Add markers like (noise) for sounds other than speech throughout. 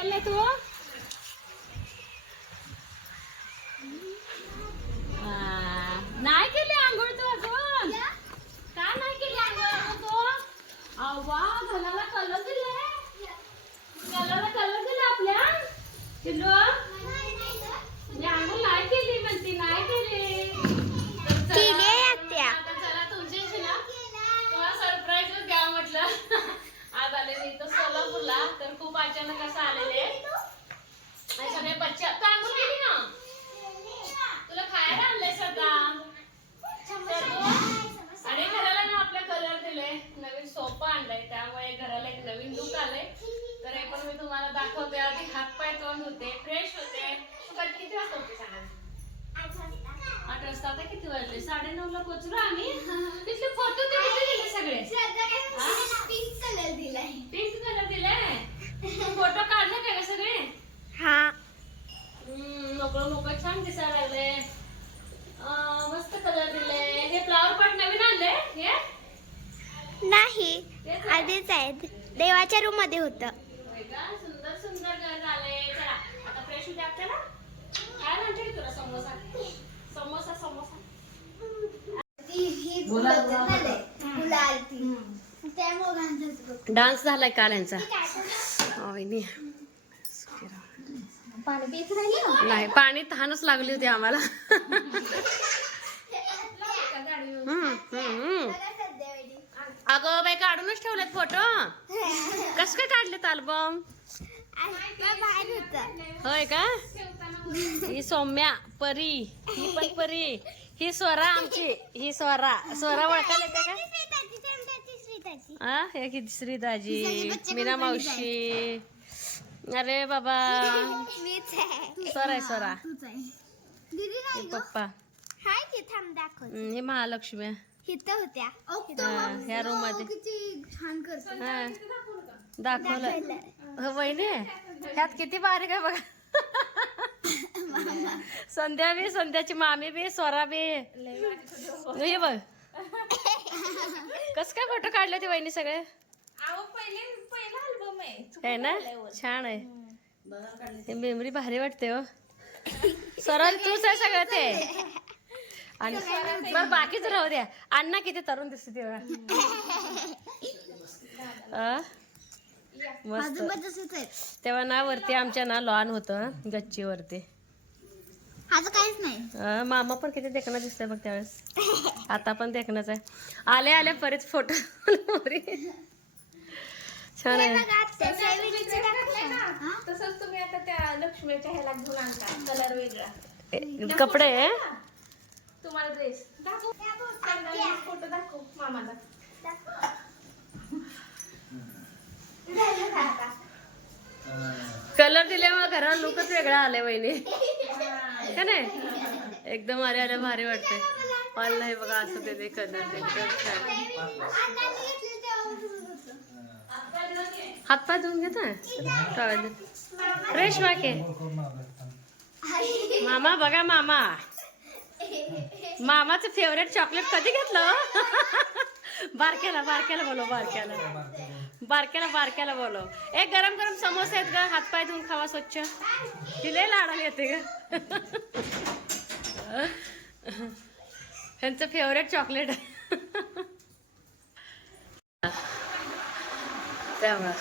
चाललंय तू आ, नाही केली आंघोळ तू अजून का नाही केली आंघोळ अजून तू अव्वा घराला कलर दिले घराला कलर दिले आपल्या किलो मी आंघोळ नाही केली म्हणते नाही केली तर चला, केली आहे आत्या. आता चला तुमच्याशी ना तुम्हाला सरप्राईज द्या म्हटलं आज आले मी इथं सोलापूरला तर खूप अचानक असं आलेले आणि सगळे बच्चे तू आंघोळ केली ना तुला खायला आणलंय सध्या आणि घराला ना आपल्या कलर दिले नवीन सोफा आणलाय त्यामुळे घराला एक नवीन लुक आलंय तर हे पण मी तुम्हाला दाखवते आधी हात पाय तोंड होते फ्रेश होते तू कधी किती वाजता होते सांगा आठ वाजता आता किती वाजले साडे नऊ ला पोहोचलो आम्ही (laughs) तिथले फोटो ते कुठे गेले सगळे. पिंक कलर दिलाय. पिंक कलर दिले फोटो काढले काय का सगळे? हा. मोकळं मोकळं छान दिसायला लागले अं, मस्त कलर दिले हे फ्लावर पॉट नवीन आणले हे? नाही. आधीच आहेत. देवाच्या रूममध्ये होत? सुंदर सुंदर घर झाले चला आता फ्रेश होते आपल्याला. काय म्हणते तुला समोसा? समोसा समोसा. डान्स झालाय काल यांचा. पाणी पित राहिली नाही पाणी तहानच लागली होती आम्हाला. हम्म, हम्म. अगं बाई काढूनच ठेवलेत फोटो कस काय काढलेत अल्बम बाहेर होत. होय का? ही सौम्या परी. ही पण परी. ही स्वरा आमची ही स्वरा. स्वरा ओळखायला येते का? हा हे की दुसरी दाजी. मीना मावशी. अरे बाबा. स्वरा आहे स्वरा. पप्पा. हाय थांब दाखव हे महालक्ष्मी होत्या ह्या रूममध्ये. दाखवलं. हो, वहिनी ह्यात किती बारीक आहे बघा. संध्या बी संध्याची मामी बी स्वरा बी. हे बघ. कस काय फोटो काढले ते वहिनी सगळे? आहे. ना? छान आहे. मेमरी भारी वाटते हो. स्वरा तूच आहे सगळं ते. आणि बरं बाकीच राहू द्या. अण्णा किती तरुण दिसते तेव्हा. अं? मस्त. तेव्हा ना वरती आमच्या ना लॉन होतं गच्चीवरती. माझं काहीच नाही. अं, मामा पण किती देखणं दिसतंय बघ त्यावेळेस. आता पण देखणंच आहे. आले आले बरेच फोटो छान आहे. तसंच तुम्ही आता त्या लक्ष्मीच्या ह्याला घेऊन आणता कलर वेगळा. ए, कपडे? तुम्हाला ड्रेस दाखव. फोटो दाखव मामाला. कलर दिल्यामुळे घरात लुकच वेगळा आलाय वहिनी. का नाही एकदम अरे अरे भारी वाटते हॉल नाही बघा असं ते कलर एकदम छान. हातपाय धुवून घेता टॉवेल फ्रेश वाके मामा बघा मामा. मामाचं फेवरेट चॉकलेट कधी घेतलं? बारक्याला बारक्याला बोलो बारक्याला. बारक्याला बारक्याला बोलो एक गरम गरम समोसे आहेत ग हातपाय धुवून खावा स्वच्छ. तिले लाडाला येते ग. ह्यांचं फेवरेट चॉकलेट त्यामुळं.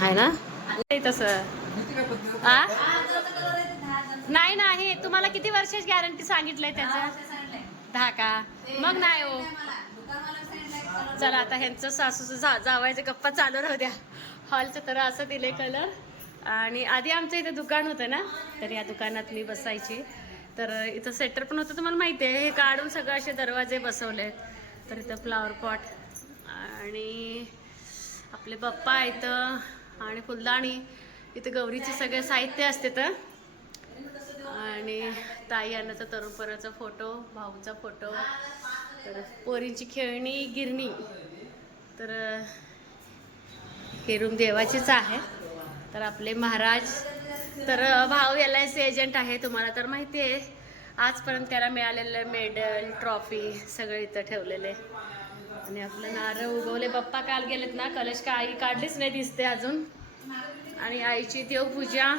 आहे ना? तसं? नाही नाही. तुम्हाला किती वर्षाची गॅरंटी सांगितलंय त्याचं? दहा का मग नाही हो. चला आता ह्यांचं सासूचं जा जावायचं गप्पा चालू राहू द्या. हॉलचं तर असं दिले कलर आणि आधी आमचं इथे दुकान होतं ना तर या दुकानात मी बसायची. तर इथं सेटर पण होतं तुम्हाला माहिती आहे हे काढून सगळं असे दरवाजे बसवले तर इथं फ्लावर पॉट आणि आपले बाप्पा आहेत आणि फुलदाणी. इथे गौरीचे सगळे साहित्य असते तर. आणि ताई अन्नाचा तरुणपणाचा फोटो भाऊचा फोटो तर पोरींची खेळणी गिरणी. तर हे रूम देवाचीच आहे. तर आपले महाराज तर भाऊ एल आय सी एजंट आहे तुम्हाला तर माहिती आहे. आजपर्यंत त्याला मिळालेलं मेडल ट्रॉफी सगळं इथं ठेवलेले. आणि आपलं नारळ उगवले. पप्पा काल गेलेत ना कलश का आई काढलीच नाही दिसते अजून. आणि आईची देवपूजा.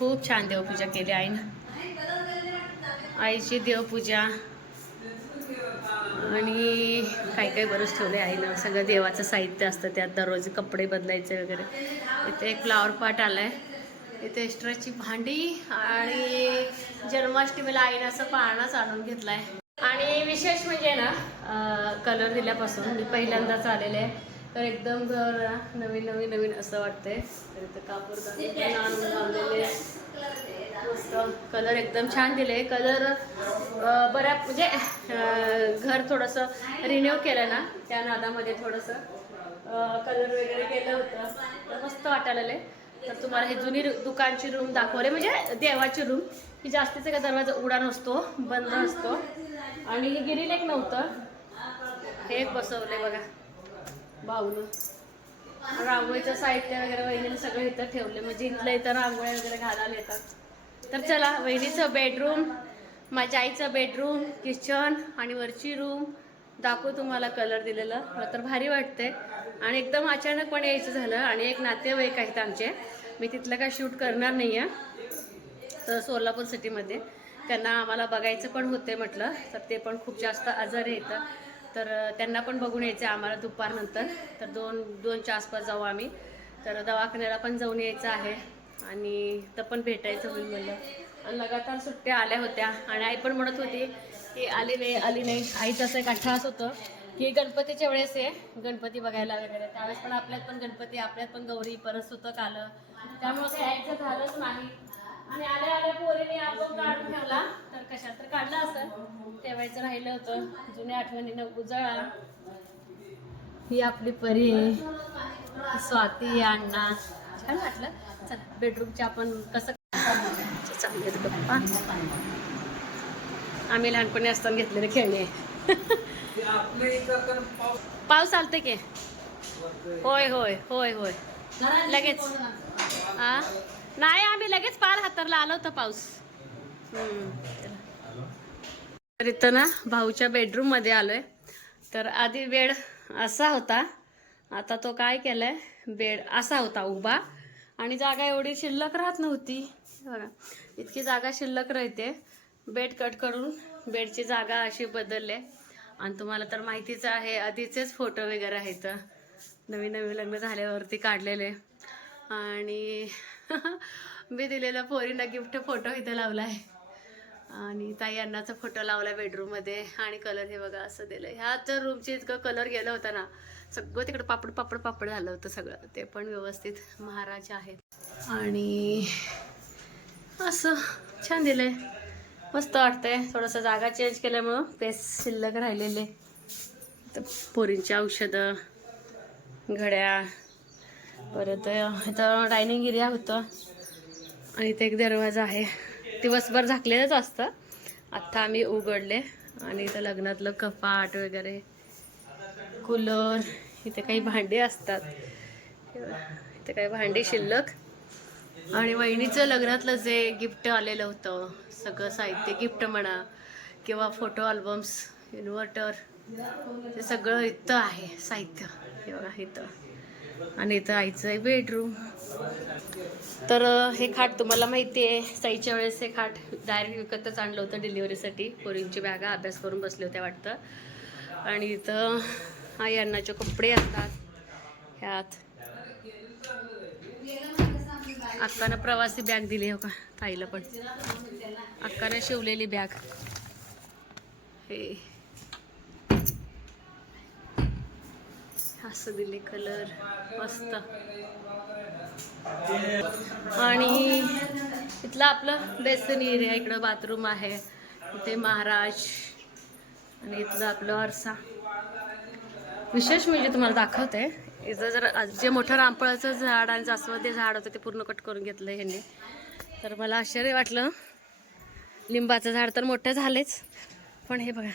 खूप छान देवपूजा केली आईनं. आईची देवपूजा. आणि काही काही बरंच ठेवले आहे ना सगळं देवाचं साहित्य असतं त्यात. दररोज कपडे बदलायचे वगैरे. इथे एक फ्लावर पॉट आलाय. इथे एक्स्ट्राची भांडी आणि जन्माष्टमीला आईनं असं पाळणाच आणून घेतलाय. आणि विशेष म्हणजे ना कलर दिल्यापासून मी पहिल्यांदाच आलेले आहे. तर एकदम घर नवीन नवीन नवीन असं वाटतंय. तर इथं कापूर कलर एकदम छान दिले. कलर बऱ्या म्हणजे घर थोडंसं रिन्यू केलं ना त्या नादामध्ये थोडंसं कलर वगैरे केलं होतं. तर मस्त वाटायला तर तुम्हाला हे जुनी रु- दुकानची रूम दाखवले. म्हणजे देवाची रूम ही जास्तीचा का दरवाजा उडा नसतो बंद असतो आणि हे गिरील एक नव्हतं. हे एक बसवले बघा. भाऊनं रांगोळीचं साहित्य वगैरे वहिनीने सगळं इथं ठेवले म्हणजे इथलं इथं रांगोळ्या वगैरे घालायला येतात. तर चला वहिनीचं बेडरूम माझ्या आईचं बेडरूम किचन आणि वरची रूम दाखवू तुम्हाला कलर दिलेलं. मला तर भारी वाटते आणि एकदम अचानकपणे यायचं झालं. आणि एक नातेवाईक आहेत आमचे. मी तिथलं काय शूट करणार नाही आहे तर सोलापूर सिटीमध्ये त्यांना आम्हाला बघायचं पण होते म्हटलं. तर ते पण खूप जास्त आजारी येतं तर त्यांना पण बघून यायचं आहे आम्हाला दुपारनंतर तर दोन दोनच्या आसपास जाऊ आम्ही. तर दवाखान्याला पण जाऊन यायचं आहे. आणि तर पण भेटायचं होईल म्हणलं. आणि लगातार सुट्ट्या आल्या होत्या. आणि आई पण म्हणत होती की आली नाही आली नाही. आईचं असं एक अठ्ठास होतं की गणपतीच्या वेळेस आहे गणपती बघायला वगैरे. त्यावेळेस पण आपल्यात पण गणपती आपल्यात पण गौरी परत होतं आलं. त्यामुळे यायचं झालंच नाही. आणि आल्या आल्या पोरीने आपण काढून ठेवला. तर कशात तर काढला असं. ठेवायचं राहिलं होतं. जुन्या आठवणीनं उजळा. ही आपली परी स्वाती अण्णा. छान वाटलं. चल बेडरूमचे आपण कसं चांगले गप्पा. आम्ही लहानपणी असताना घेतलेले खेळणे. पाऊस आलते की? होय होय होय होय. लगेच. हा नाही आम्ही लगेच पार हातरला आलो होतं पाऊस. तर इथं ना भाऊच्या बेडरूममध्ये आलोय. तर आधी बेड असा होता. आता तो काय केलाय? बेड असा होता उभा. आणि जागा एवढी शिल्लक राहत नव्हती. बघा इतकी जागा शिल्लक राहते. बेड कट करून बेडची जागा अशी बदलले. आणि तुम्हाला तर माहितीच आहे आधीचेच फोटो वगैरे आहेत. नवीन नवीन लग्न झाल्यावरती काढलेले. आणि (laughs) मी दिलेला पोरींना गिफ्ट फोटो इथे आहे आणि ताई अण्णाचा फोटो लावला बेडरूममध्ये आणि कलर हे बघा असं दिलं ह्या तर रूमचे इतकं कलर गेलं होतं ना सगळं तिकडं पापड पापड पापड झालं होतं सगळं. ते पण व्यवस्थित महाराज आहेत. आणि असं छान दिलंय. मस्त वाटतंय. थोडंसं जागा चेंज केल्यामुळं पेस शिल्लक राहिलेले. तर पोरींची औषधं घड्याळ परत इथं डायनिंग एरिया होतं. आणि इथे एक दरवाजा आहे. दिवसभर झाकलेलंच असतं. आत्ता आम्ही उघडले. आणि इथं लग्नातलं कपाट वगैरे कूलर इथे काही भांडी असतात. इथे काही भांडी शिल्लक. आणि वहिनीचं लग्नातलं जे गिफ्ट आलेलं होतं सगळं साहित्य गिफ्ट म्हणा किंवा फोटो अल्बम्स इन्व्हर्टर ते सगळं इथं आहे साहित्य. किंवा इथं. आणि इथं आईचं आहे बेडरूम तर हे खाट तुम्हाला माहिती आहे साईच्या वेळेस हे खाट डायरेक्ट विकतच आणलं होतं डिलिव्हरीसाठी पोरींची बॅगा अभ्यास करून बसले होत्या वाटतं. आणि इथं आई अण्णाचे कपडे असतात ह्यात. अक्कानं प्रवासी बॅग दिली हो का ताईला पण. अक्कानं शिवलेली बॅग हे. असं दिले कलर मस्त. आणि इथलं आपलं बेसन एरिया इकडं बाथरूम आहे. इथे महाराज आणि इथलं आपलं आरसा. विशेष म्हणजे तुम्हाला दाखवते. इथं जर जे मोठं रामफळाचं झाड आणि जास्वंदी झाड होतं ते पूर्ण कट करून घेतलं ह्यांनी. तर मला आश्चर्य वाटलं. लिंबाचं झाड तर मोठं झालेच. पण हे बघा.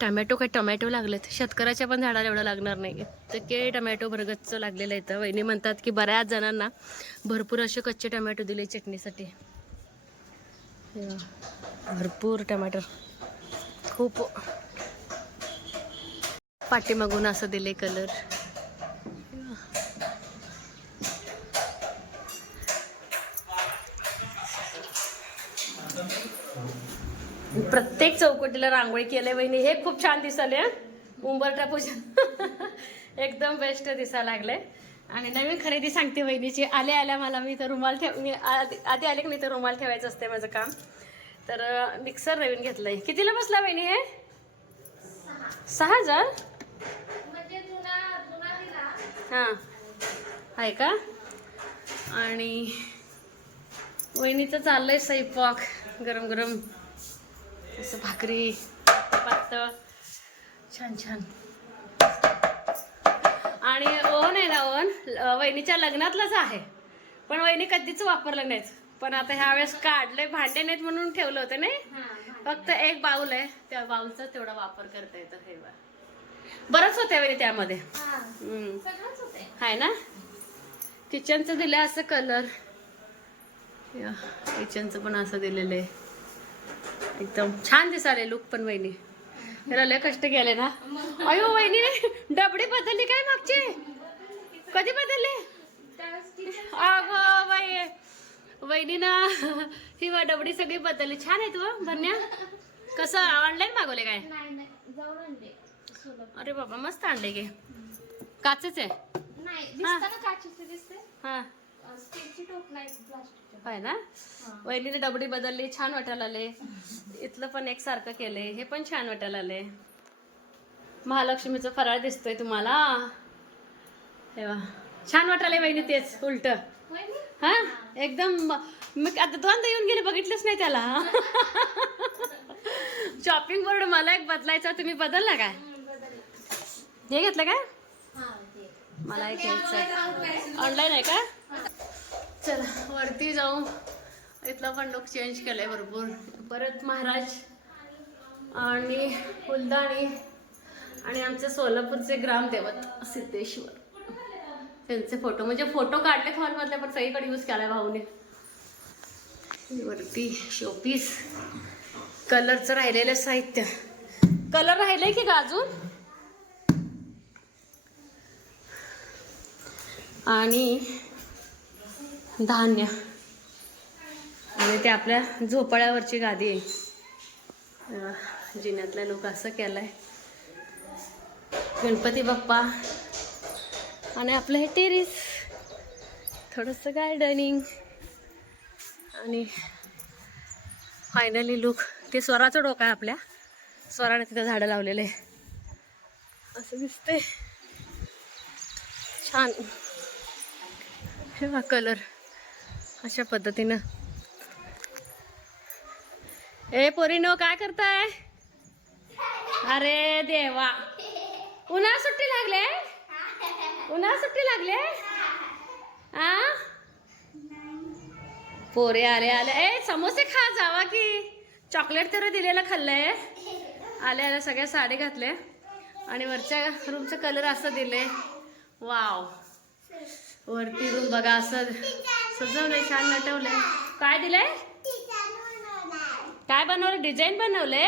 टमॅटो काय टमॅटो लागलेत. शेतकऱ्याच्या पण झाडाला एवढं लागणार नाही तर इतके टमॅटो भरगच्च आहे तर वहिनी म्हणतात की बऱ्याच जणांना भरपूर असे कच्चे टमॅटो दिले चटणीसाठी. भरपूर टमॅटो. खूप. पाठीमागून असं दिले कलर प्रत्येक चौकटीला रांगोळी केली वहिनी हे खूप छान दिसाले उंबरटा पूजन. (laughs) एकदम बेस्ट दिसायला लागले आणि नवीन खरेदी सांगते वहिनीची आल्या आल्या मला मी तर रुमाल ठेव मी आधी आले की मी तर रुमाल ठेवायचं असते माझं काम. तर मिक्सर नवीन घेतलंय. कितीला बसला वहिनी हे? सहा हजार म्हणजे हां. आहे का? आणि वहिनीचं चाललंय स्वयंपाक. गरम गरम असं भाकरी पातळ छान छान. आणि ओव्हन आहे ना अं, वहिनीच्या लग्नातलंच आहे. पण वहिनी कधीच वापरलं नाहीत. पण आता ह्या वेळेस काढले भांडे नाहीत म्हणून ठेवलं होतं नाही? फक्त एक बाऊल आहे त्या बाऊलचा तेवढा वापर करता येतो हे. बरंच होते वहिनी त्यामध्ये. आहे ना? किचनचं दिलं असं कलर किचनचं पण असं दिलेलं आहे. एकदम छान दिसाले लुक पण वहिनी. त्याला लय कष्ट केले ना. अयो वहिनी डबडी बदलली काय मागची? कधी बदलली? अगं बाई वहिनी ना ही वा डबडी सगळी बदलली. छान आहे तू भरण्या कसं ऑनलाईन मागवले काय. अरे बाबा मस्त आणले गे. काचच आहे. हा. आहे ना? वहिनीने डबडी बदलली छान वाटायला आले इथलं पण एक सारखं केलंय हे पण छान वाटायला आले महालक्ष्मीचं फराळ दिसतोय तुम्हाला. हे वा. छान वाटायला वहिनी तेच उलट? हा? एकदम मी आता दोनदा येऊन गेले बघितलंच नाही त्याला. (laughs) शॉपिंग बोर्ड मला एक बदलायचा तुम्ही बदलला काय. हे घेतलं काय. मला एक घ्यायचं ऑनलाईन आहे का? चला वरती जाऊ. इथला पण लोक चेंज केलाय भरपूर. परत महाराज आणि फुलदाणी आणि आमचे सोलापूरचे ग्रामदेवत सिद्धेश्वर. त्यांचे फोटो म्हणजे फोटो काढले हॉलमधले पण सगळीकडे यूज केलाय भाऊने. वरती शोपीस कलरचं राहिलेलं साहित्य. कलर राहिलंय की का अजून? आणि धान्य. आणि ते आपल्या झोपाळ्यावरची गादी आहे. जिन्यातल्या लोक असं केलं आहे गणपती बाप्पा आणि आपलं हे टेरिस. थोडंसं गार्डनिंग. आणि फायनली लुक ते स्वराचं डोकं आहे आपल्या. स्वराने तिथं झाडं लावलेलं आहे. असं दिसतंय. छान. हे बघा कलर अशा पद्धतीनं. ए पोरीनो काय करताय? अरे देवा. उन्हाळा सुट्टी लागले? उन्हाळा सुट्टी लागले? आ? पोरे आले आले. ए समोसे खा जावा की. चॉकलेट तर दिलेलं खाल्लंय. आले आले सगळ्या साडी घातले आणि वरच्या रूमचं कलर असं दिले वाव वरती रूम बघा असं सजवलंय छान नटवलंय काय दिलंय? काय बनवलं? डिझाईन बनवले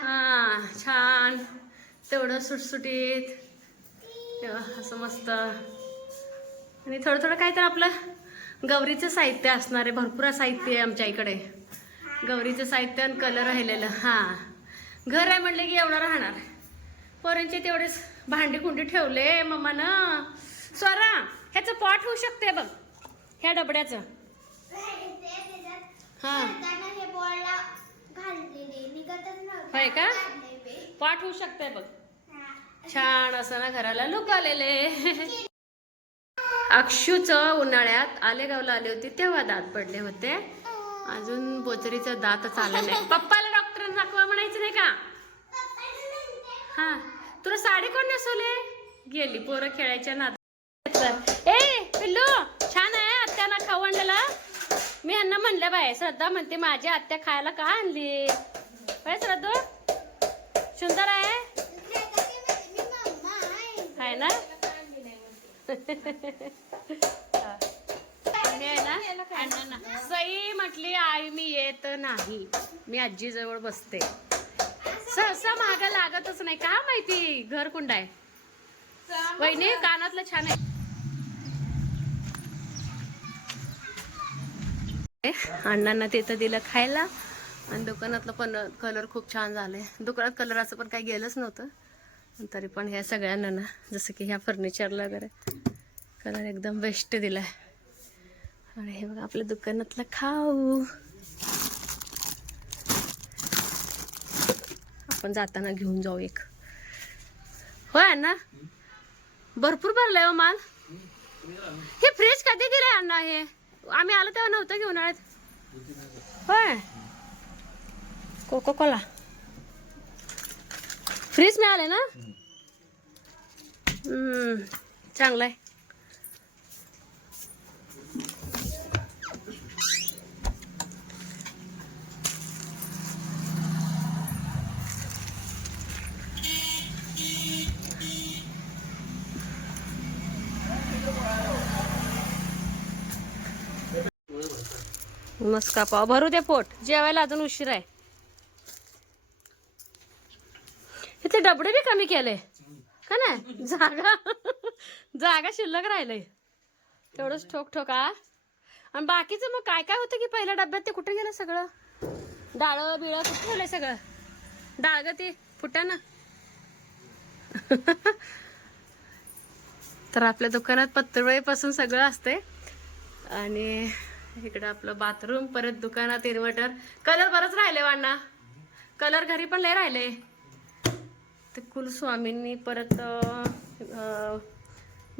हा छान. तेवढं सुटसुटीत. तेव्हा असं मस्त. आणि थोडं थोडं काय तर आपलं गौरीचं साहित्य असणार आहे. भरपूर साहित्य आहे आमच्या इकडे. गौरीचं साहित्य आणि कलर राहिलेलं. हां. घर आहे म्हणले की एवढं राहणार. पोरांचे तेवढेच भांडी कुंडी ठेवले मम्मानं. स्वरा ह्याचं पॉट होऊ शकते बघ. ह्या डबड्याचं. हा. होय का? पॉट होऊ शकते बघ. छान असं ना घराला लुक आलेले. अक्षूच उन्हाळ्यात आलेगावला आले होते तेव्हा दात पडले होते. अजून बोचरीचा दातच आला नाही. पप्पाला डॉक्टर दाखवा म्हणायचं नाही का? हा. तुला साडी कोण नेसवले? गेली पोरं खेळायच्या ए पिल्लू छान आहे आत्याला खाऊ आणलेला मी यांना म्हणलं बाय श्रद्धा म्हणते माझी आत्या खायला का आणली? बाय श्रद्धू? सुंदर आहे? आहे. ना सई म्हटली आई मी येत नाही. मी आजी जवळ बसते. सहसा माग लागतच नाही. का माहिती? घर कुंड आहे. वहिनी कानातलं छान आहे. अण्णांना तिथं दिलं खायला. आणि दुकानातलं पण कलर खूप छान झाले दुकानात कलर असं पण काही गेलंच नव्हतं. तरी पण ह्या सगळ्यांना ना जसं की ह्या फर्निचरला वगैरे कलर एकदम बेस्ट दिलाय. आणि हे बघा आपल्या दुकानातलं खाऊ. आपण जाताना घेऊन जाऊ एक. होय अण्णा? भरपूर भरलंय हो माल. हे फ्रीज कधी दिलंय अण्णा हे? आम्ही आलो तेव्हा नव्हतं घेऊन उन्हाळ्यात होय. कोको कोला फ्रीज मिळाले ना चांगलं आहे मस्का पाव भरू दे पोट. जेवायला अजून उशीर आहे. इथे डबडे बी कमी केले. का नाही? जागा. जागा शिल्लक राहिलंय. तेवढंच ठोक ठोक आ. आणि बाकीचं मग काय काय होतं की पहिल्या डब्यात ते कुठे गेलं सगळं? डाळ बिळ कुठे ठेवलंय सगळं? डाळ ग ते फुटानं (laughs) तर आपल्या दुकानात पत्रवळीपासून सगळं असते आणि इकडं आपलं बाथरूम परत दुकानात इन्व्हर्टर. कलर बरंच राहिले वाणा कलर घरी पण लय राहिले. ते कुलस्वामींनी परत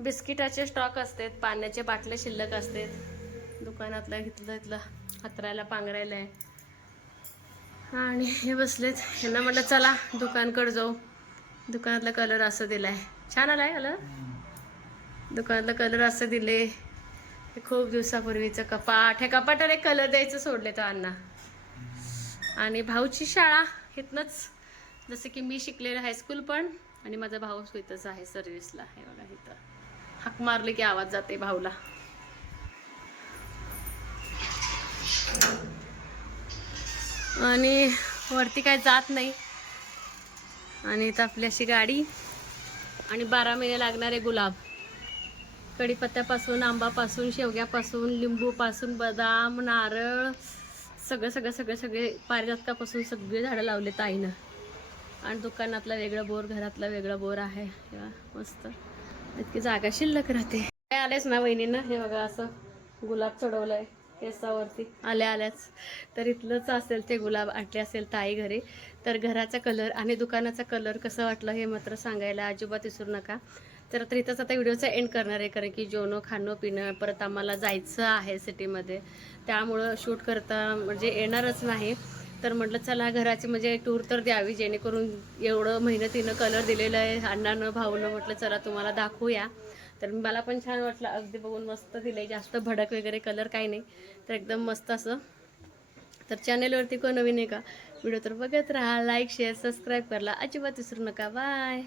बिस्किटाचे स्टॉक असतात पाण्याचे बाटले शिल्लक असतात. दुकानातलं घेतलं इथलं हातरायला पांघरायला आहे आणि हे बसलेत. यांना म्हटलं चला दुकानकडे जाऊ. दुकानातला कलर असं दिला आहे छान आलाय कलर दुकानातला कलर असं दिले हे खूप दिवसापूर्वीचं कपाट हे कपाटाने एक कलर द्यायचं सोडले तो अण्णा. आणि भाऊची शाळा इथनंच जसं की मी शिकलेलं हायस्कूल पण आणि माझा भाऊ इथंच आहे सर्व्हिसला हे बघा इथं. हाक मारले की आवाज जाते भाऊला. आणि वरती काय जात नाही. आणि इथं आपली अशी गाडी आणि बारा महिने लागणारे गुलाब. कढीपत्त्यापासून आंबापासून शेवग्यापासून लिंबूपासून बदाम नारळ सगळं सगळं सगळं सगळे पारिजातकापासून सगळे झाडं लावले ताईनं. आणि दुकानातला वेगळं बोर घरातला वेगळं बोर आहे. मस्त. इतकी जागा शिल्लक राहते. काय आलेच ना वहिनीनं? हे बघा असं गुलाब चढवलंय केसावरती. आल्या आल्याच. तर इथलंच असेल ते गुलाब आटले असेल ताई घरी. तर घराचा कलर आणि दुकानाचा कलर कसं वाटलं हे मात्र सांगायला अजिबात विसरू नका. तर आता इथंच आता व्हिडिओचा एंड करणार आहे कारण की जेवणं खाणं पिणं परत आम्हाला जायचं आहे सिटीमध्ये. त्यामुळं शूट करता म्हणजे येणारच नाही. तर म्हटलं चला घराची म्हणजे टूर तर द्यावी जेणेकरून एवढं मेहनतीनं कलर दिलेलं आहे अण्णानं भाऊनं म्हटलं चला तुम्हाला दाखवूया. तर मला पण छान वाटलं अगदी बघून मस्त दिले जास्त भडक वगैरे कलर काही नाही तर एकदम मस्त असं. तर चॅनेलवरती कोण नवीन आहे का? व्हिडिओ तर बघत राहा लाईक शेअर सबस्क्राईब करायला अजिबात विसरू नका. बाय